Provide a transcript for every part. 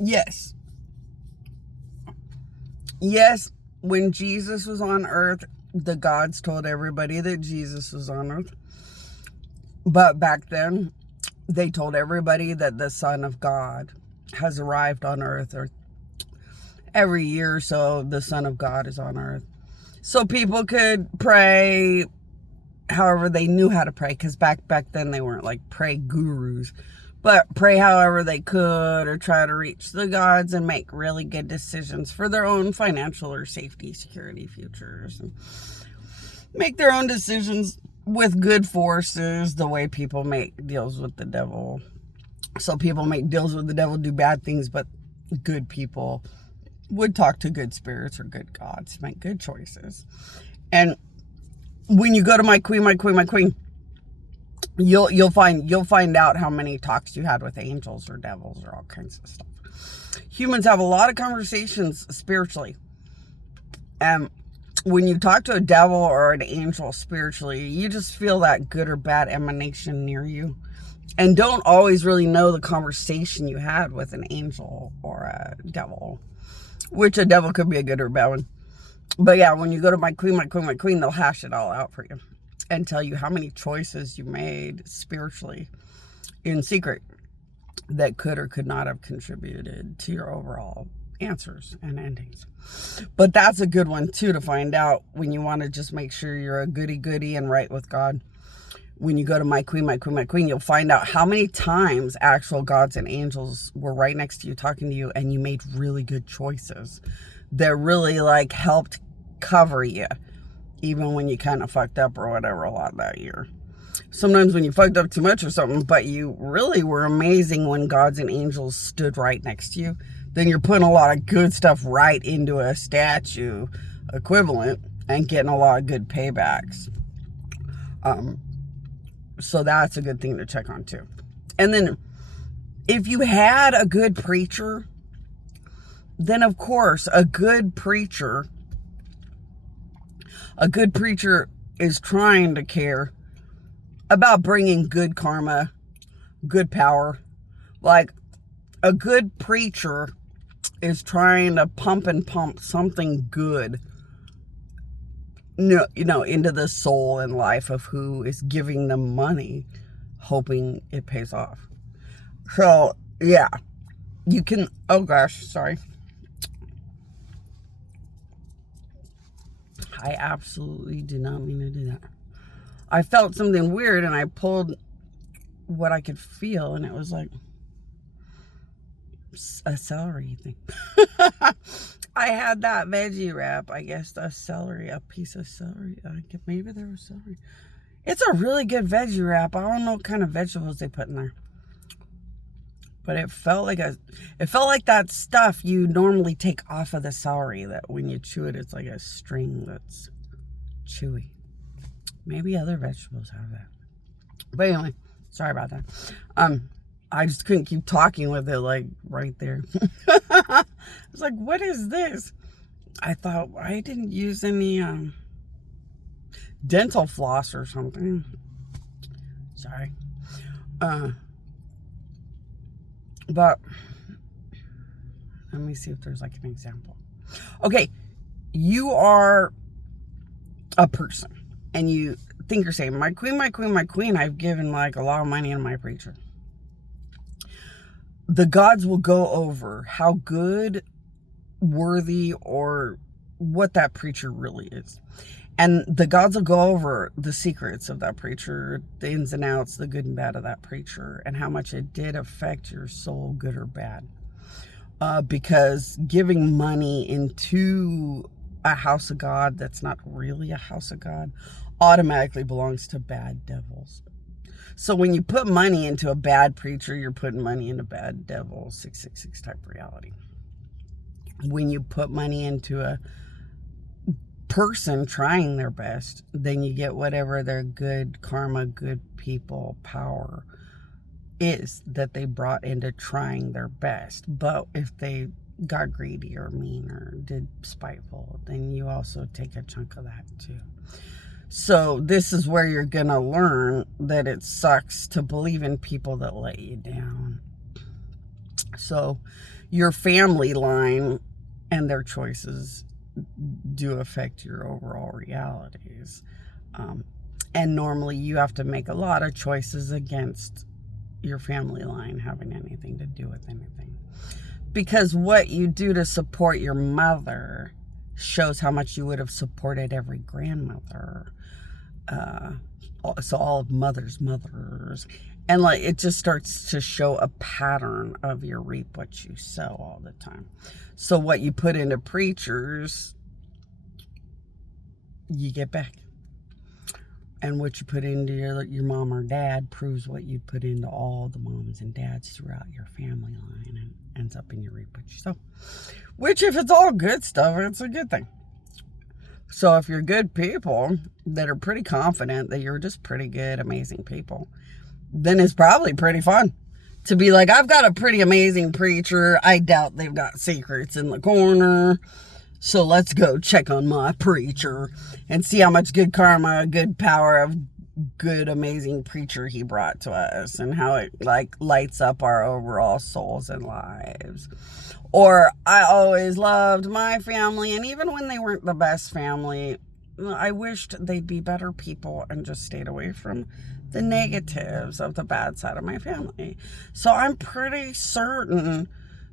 Yes. Yes, when Jesus was on earth, the gods told everybody that Jesus was on earth. But back then, they told everybody that the Son of God has arrived on earth, or every year or so, the Son of God is on earth. So people could pray however they knew how to pray, because back then they weren't like pray gurus, but pray however they could, or try to reach the gods and make really good decisions for their own financial or safety, security futures, and make their own decisions with good forces, the way people make deals with the devil. So people make deals with the devil, do bad things, but good people would talk to good spirits or good gods, make good choices. And when you go to my queen, you'll find out how many talks you had with angels or devils or all kinds of stuff. Humans have a lot of conversations spiritually. And when you talk to a devil or an angel spiritually, you just feel that good or bad emanation near you, and don't always really know the conversation you had with an angel or a devil, which a devil could be a good or bad one. But yeah, when you go to my queen, they'll hash it all out for you and tell you how many choices you made spiritually in secret that could or could not have contributed to your overall answers and endings. But that's a good one too to find out when you want to just make sure you're a goody and right with God. When you go to my queen, you'll find out how many times actual gods and angels were right next to you talking to you, and you made really good choices that really like helped cover you, even when you kind of fucked up or whatever a lot that year. Sometimes when you fucked up too much or something, but you really were amazing when gods and angels stood right next to you, then you're putting a lot of good stuff right into a statue equivalent and getting a lot of good paybacks. So that's a good thing to check on too. And then if you had a good preacher, then of course a good preacher is trying to care about bringing good karma, good power. Like a good preacher is trying to pump something good, into the soul and life of who is giving them money, hoping it pays off. So yeah, you can, oh gosh, sorry. I absolutely did not mean to do that. I felt something weird and I pulled what I could feel, and it was like a celery thing. I had that veggie wrap, I guess, a piece of celery. Maybe there was celery. It's a really good veggie wrap. I don't know what kind of vegetables they put in there, but it felt like that stuff you normally take off of the celery, that when you chew it, it's like a string that's chewy. Maybe other vegetables have that. But anyway, sorry about that. I just couldn't keep talking with it, like, right there. I was like, what is this? I thought, I didn't use any dental floss or something. Sorry. But let me see if there's like an example. Okay, you are a person and you think you're saying, my queen, I've given like a lot of money to my preacher. The gods will go over how good, worthy, or what that preacher really is. And the gods will go over the secrets of that preacher, the ins and outs, the good and bad of that preacher, and how much it did affect your soul, good or bad. Because giving money into a house of God that's not really a house of God automatically belongs to bad devils. So when you put money into a bad preacher, you're putting money into bad devil, 666 type reality. When you put money into a person trying their best, then you get whatever their good karma, good people, power is that they brought into trying their best. But if they got greedy or mean or did spiteful, then you also take a chunk of that too. So this is where you're going to learn that it sucks to believe in people that let you down. So your family line and their choices do affect your overall realities. And normally you have to make a lot of choices against your family line having anything to do with anything. Because what you do to support your mother shows how much you would have supported every grandmother. So all of mother's mothers. And like it just starts to show a pattern of your reap what you sow all the time. So what you put into preachers, you get back. And what you put into your mom or dad proves what you put into all the moms and dads throughout your family line, and ends up in your reap what you sow. Which, if it's all good stuff, it's a good thing. So if you're good people that are pretty confident that you're just pretty good, amazing people, then it's probably pretty fun to be like, I've got a pretty amazing preacher. I doubt they've got secrets in the corner. So let's go check on my preacher and see how much good karma, good power of good, amazing preacher he brought to us, and how it like lights up our overall souls and lives. Or I always loved my family, and even when they weren't the best family, I wished they'd be better people and just stayed away from the negatives of the bad side of my family. So I'm pretty certain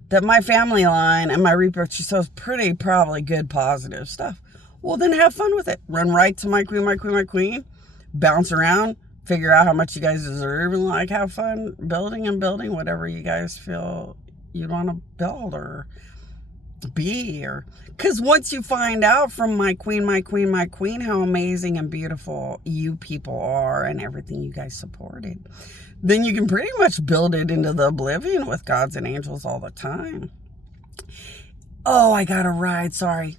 that my family line and my reproach is pretty probably good, positive stuff. Well, then have fun with it. Run right to my queen, my queen, my queen. Bounce around. Figure out how much you guys deserve. And like have fun building and building whatever you guys feel you want to build or be. Or because once you find out from my queen, my queen, my queen, how amazing and beautiful you people are and everything you guys supported, then you can pretty much build it into the oblivion with gods and angels all the time. Oh, I got a ride. Sorry.